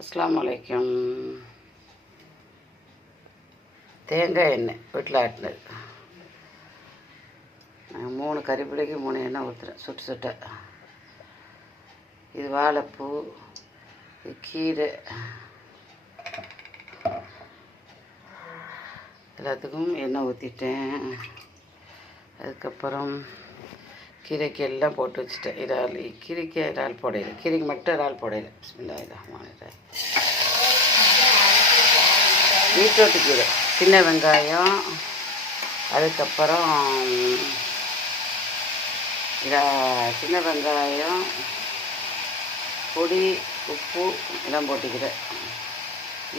அஸ்ஸலாமு அலைக்கும். தேங்காய் எண்ணெய் வீட்டில் ஆட்டினது. நான் 3 கறிப்பிலைக்கு 3 எண்ணெய் ஊற்றுறேன் சுட்டு சுட்ட. இது வாழைப்பூ, இது கீரை, எல்லாத்துக்கும் எண்ணெய் ஊற்றிட்டேன். அதுக்கப்புறம் கீரைக்கு எல்லாம் போட்டு வச்சுட்டேன். இறால் கீரைக்கு இறால் போடையில, கீரைக்கு மட்டும் இறால் போடையில. பிஸ்மில்லாஹிர்ரஹ்மானிர்ரஹீம். பீட்ரூட்டு கீரை, சின்ன வெங்காயம், அதுக்கப்புறம் சின்ன வெங்காயம், பொடி, உப்பு எல்லாம் போட்டுக்கிறேன்.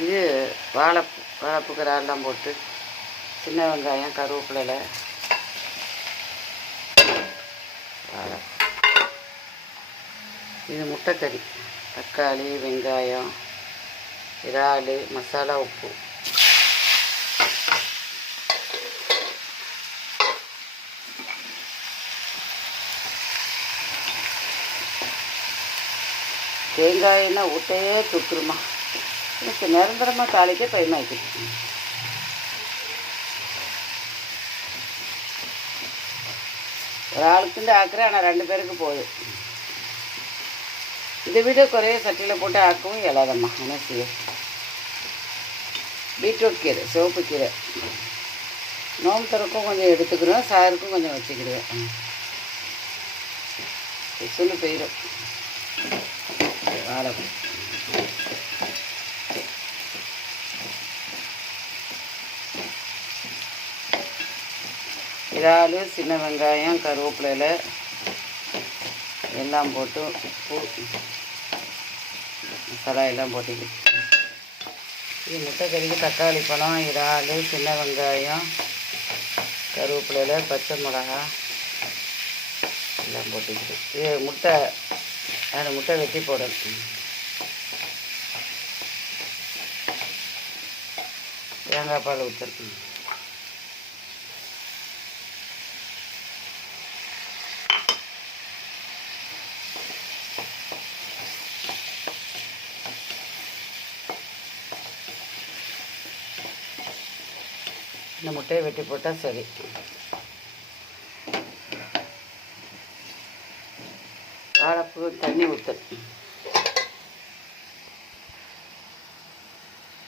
இது வாழைப்பூ இறால்லாம் போட்டு சின்ன வெங்காயம், கருவேப்பிலை, இது முட்டைக்கறி, தக்காளி, வெங்காயம், இறால், மசாலா, உப்பு. தேங்காய்னா ஊட்டையே துப்புருமா, எனக்கு நிரந்தரமாக தாளிக்க பயமாக்கிட்டு. ஒரு ஆளுக்குண்டு ஆக்குறேன், ஆனால் 2 பேருக்கு போகுது. இதை விட குறைய சட்டியில் போட்டு ஆக்கவும் இயலாதம்மா. என்ன செய்ய? பீட்ரூட் கீரை, சிவப்பு கீரை, நோம்பு தரக்கும் கொஞ்சம் எடுத்துக்கிறோம், சாருக்கும் கொஞ்சம் வச்சுக்கிடுவேன். சொல்லி போயிடும். வாழைப்பூ, இறால், சின்ன வெங்காயம், கருவேப்பிலை எல்லாம் போட்டு உப்பு மசாலா எல்லாம் போட்டுக்கிட்டு, இது முட்டைக்கறிக்கு தக்காளி பழம், இறால், சின்ன வெங்காயம், கருவேப்பிலை, பச்சை மிளகா எல்லாம் போட்டுக்கிட்டு, இது முட்டை 2 முட்டை வெட்டி போடணும். தேங்காய் பால் ஊற்றணும். இந்த முட்டையை வெட்டி போட்டால் சரி. வாழைப்பூ தண்ணி ஊற்றணும்.